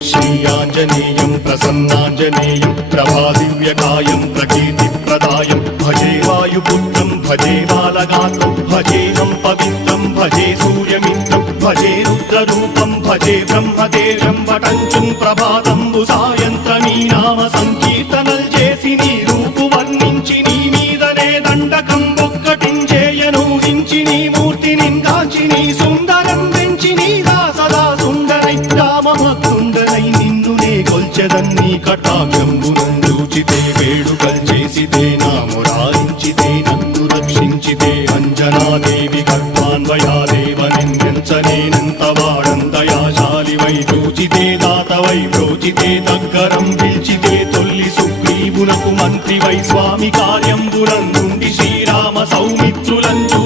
श्रीयाञ्जनेयं प्रसन्नाञ्जनेयं प्रभादिव्यकायं प्रकीर्तिप्रदायं भजे वायुपुत्रं भजे बालगात्रं भजेऽहं पवित्रं भजे सूर्यमित्रं भजे रुद्ररूपं भजे ब्रह्मदेवं वटञ्चुं प्रभाతంబు సాయంత్రమీ నామ సంకీర్తనల్ చేసి నీ రూపు వర్ణించి నీ మీదనే దండకం ఒక్కటించేయను హించి నీ మూర్తిని గాంచి నీ సుందరం పెంచి నీ సదా సుందరై రామభక్తుండనై నిన్నునే కొల్చెదన్ని కటాక్షంబునందూచితే వేడుకల్ చేసితే నా మురారించితే నన్ను రక్షించితే అంజనాదేవి గర్భాన్వయాదేవనెంచనేనంత వాడందయాశాలివై చూచితే దాతవై బ్రోచితే దగ్గరం పిలిచితే తొల్లి సుగ్రీవునకు మంత్రివై స్వామి కార్యంబులందుండి శ్రీరామ సౌమిత్రులంచూ